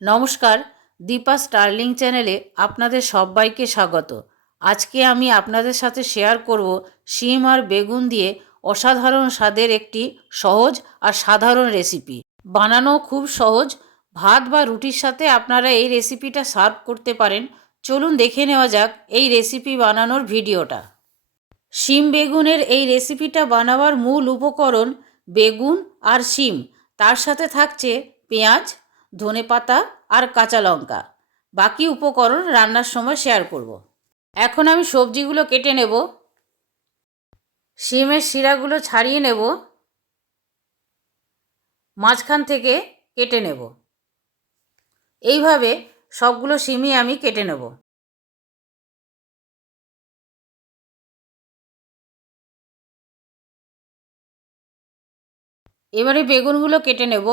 নমস্কার, দীপা স্টার্লিং চ্যানেলে আপনাদের সবাইকে স্বাগত। আজকে আমি আপনাদের সাথে শেয়ার করব শিম আর বেগুন দিয়ে অসাধারণ স্বাদের একটি সহজ আর সাধারণ রেসিপি। বানানো খুব সহজ, ভাত বা রুটির সাথে আপনারা এই রেসিপিটা সার্ভ করতে পারেন। চলুন দেখে নেওয়া যাক এই রেসিপি বানানোর ভিডিওটা। শিম বেগুনের এই রেসিপিটা বানাবার মূল উপকরণ বেগুন আর শিম, তার সাথে থাকছে পেঁয়াজ, ধনেপাতা আর কাঁচা লঙ্কা। বাকি উপকরণ রান্নার সময় শেয়ার করব। এখন আমি সবজিগুলো কেটে নেব। শিমের শিরাগুলো ছাড়িয়ে নেব, মাঝখান থেকে কেটে নেব। এইভাবে সবগুলো শিমই আমি কেটে নেব। এবারে বেগুনগুলো কেটে নেব।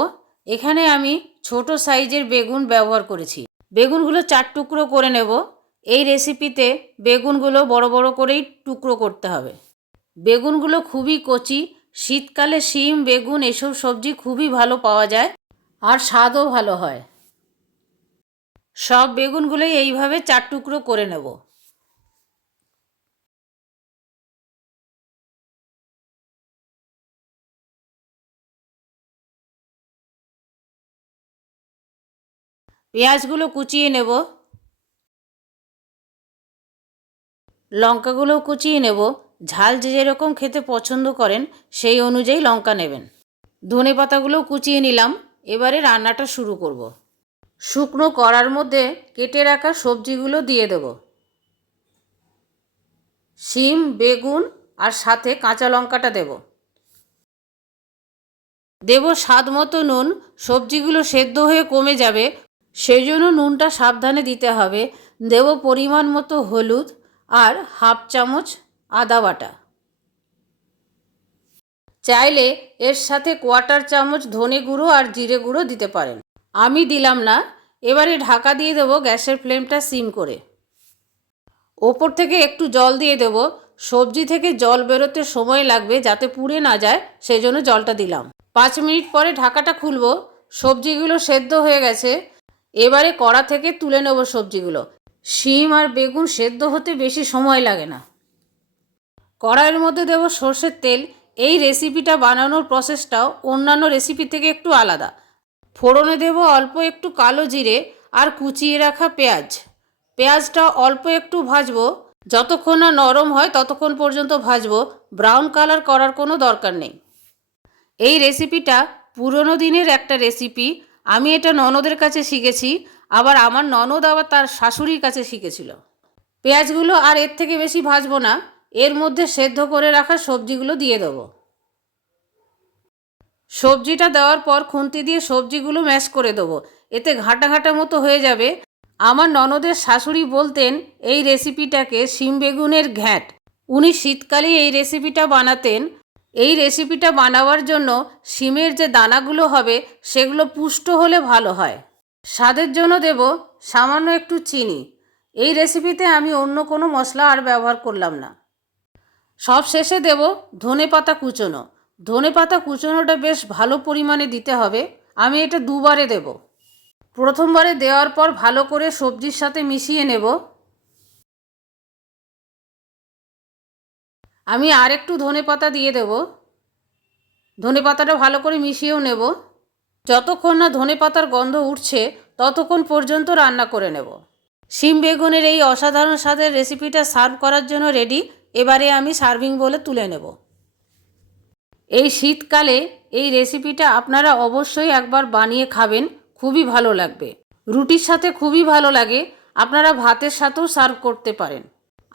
এখানে আমি ছোট সাইজের বেগুন ব্যবহার করেছি। বেগুনগুলো 4 টুকরো করে নেব। এই রেসিপিতে বেগুনগুলো বড় বড় করেই টুকরো করতে হবে। বেগুনগুলো খুবই কচি। শীতকালে শিম, বেগুন এসব সবজি খুবই ভালো পাওয়া যায় আর স্বাদও ভালো হয়। সব বেগুনগুলোই এইভাবে 4 টুকরো করে নেব। পেঁয়াজগুলো কুচিয়ে নেব। লঙ্কাগুলোও কুচিয়ে নেব। ঝাল যে যেরকম খেতে পছন্দ করেন সেই অনুযায়ী লঙ্কা নেবেন। ধনেপাতাগুলোও কুচিয়ে নিলাম। এবারে রান্নাটা শুরু করব। শুকনো কড়ার মধ্যে কেটে রাখা সবজিগুলো দিয়ে দেব। শিম, বেগুন আর সাথে কাঁচা লঙ্কাটা দেব। দেব স্বাদ মতো নুন। সবজিগুলো সেদ্ধ হয়ে কমে যাবে, সেই জন্য নুনটা সাবধানে দিতে হবে। দেব পরিমাণ মতো হলুদ আর হাফ চামচ আদা বাটা। চাইলে এর সাথে 1/4 চামচ ধনে গুঁড়ো আর জিরে গুঁড়ো দিতে পারেন। আমি দিলাম না। এবারে ঢাকা দিয়ে দেব, গ্যাসের ফ্লেমটা সিম করে। ওপর থেকে একটু জল দিয়ে দেব। সবজি থেকে জল বেরোতে সময় লাগবে, যাতে পুড়ে না যায়, সেই জন্য জলটা দিলাম। 5 মিনিট পরে ঢাকাটা খুলব। সবজিগুলো সেদ্ধ হয়ে গেছে। এবারে কড়া থেকে তুলে নেব সবজিগুলো। শিম আর বেগুন সেদ্ধ হতে বেশি সময় লাগে না। কড়াইয়ের মধ্যে দেব সর্ষের তেল। এই রেসিপিটা বানানোর প্রসেসটাও অন্যান্য রেসিপি থেকে একটু আলাদা। ফোড়নে দেব অল্প একটু কালো জিরে আর কুচিয়ে রাখা পেঁয়াজ। পেঁয়াজটা অল্প একটু ভাজবো। যতক্ষণ না নরম হয় ততক্ষণ পর্যন্ত ভাজবো। ব্রাউন কালার করার কোনো দরকার নেই। এই রেসিপিটা পুরনো দিনের একটা রেসিপি। আমি এটা ননদের কাছে শিখেছি, আবার আমার ননদ আবার তার শাশুড়ির কাছে শিখেছিল। পেঁয়াজগুলো আর এর থেকে বেশি ভাজবো না। এর মধ্যে সেদ্ধ করে রাখা সবজিগুলো দিয়ে দেবো। সবজিটা দেওয়ার পর খুন্তি দিয়ে সবজিগুলো ম্যাশ করে দেবো। এতে ঘাটা ঘাটা মতো হয়ে যাবে। আমার ননদের শাশুড়ি বলতেন এই রেসিপিটাকে শিম বেগুনের ঘ্যাঁট। উনি শীতকালে এই রেসিপিটা বানাতেন। এই রেসিপিটা বানাবার জন্য শিমের যে দানাগুলো হবে সেগুলো পুষ্ট হলে ভালো হয়। স্বাদের জন্য দেব সামান্য একটু চিনি। এই রেসিপিতে আমি অন্য কোনো মশলা আর ব্যবহার করলাম না। সব শেষে দেব ধনেপাতা কুচোনো। ধনেপাতা কুচোনোটা বেশ ভালো পরিমাণে দিতে হবে। আমি এটা 2বারে দেব। প্রথমবারে দেওয়ার পর ভালো করে সবজির সাথে মিশিয়ে নেব। আমি আর একটু ধনেপাতা দিয়ে দেব। ধনেপাতাটা ভালো করে মিশিয়েও নেব। যতক্ষণ না ধনেপাতার গন্ধ উঠছে ততক্ষণ পর্যন্ত রান্না করে নেব। শিম বেগুনের এই অসাধারণ স্বাদের রেসিপিটা সার্ভ করার জন্য রেডি। এবারে আমি সার্ভিং বলে তুলে নেব। এই শীতকালে এই রেসিপিটা আপনারা অবশ্যই একবার বানিয়ে খাবেন, খুবই ভালো লাগবে। রুটির সাথে খুবই ভালো লাগে। আপনারা ভাতের সাথেও সার্ভ করতে পারেন।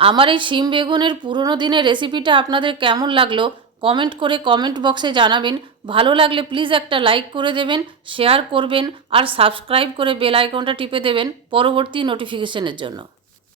আমার এই শিম বেগুনের পুরনো দিনের রেসিপিটা আপনাদের কেমন লাগলো কমেন্ট করে কমেন্ট বক্সে জানাবেন। ভালো লাগলে প্লিজ একটা লাইক করে দেবেন, শেয়ার করবেন আর সাবস্ক্রাইব করে বেল আইকনটা টিপে দেবেন পরবর্তী নোটিফিকেশনের জন্য।